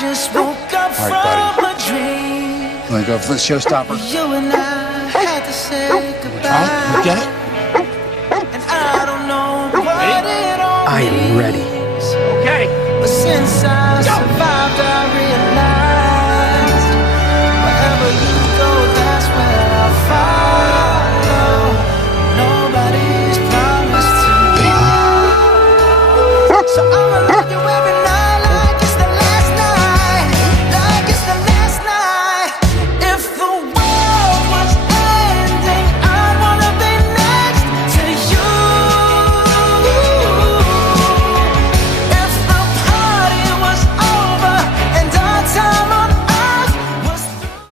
just woke up All right, from a dream. You want to go for the showstopper? You and I had to say goodbye. You get it? And I don't know what it all I am ready. means. Okay. But since I survived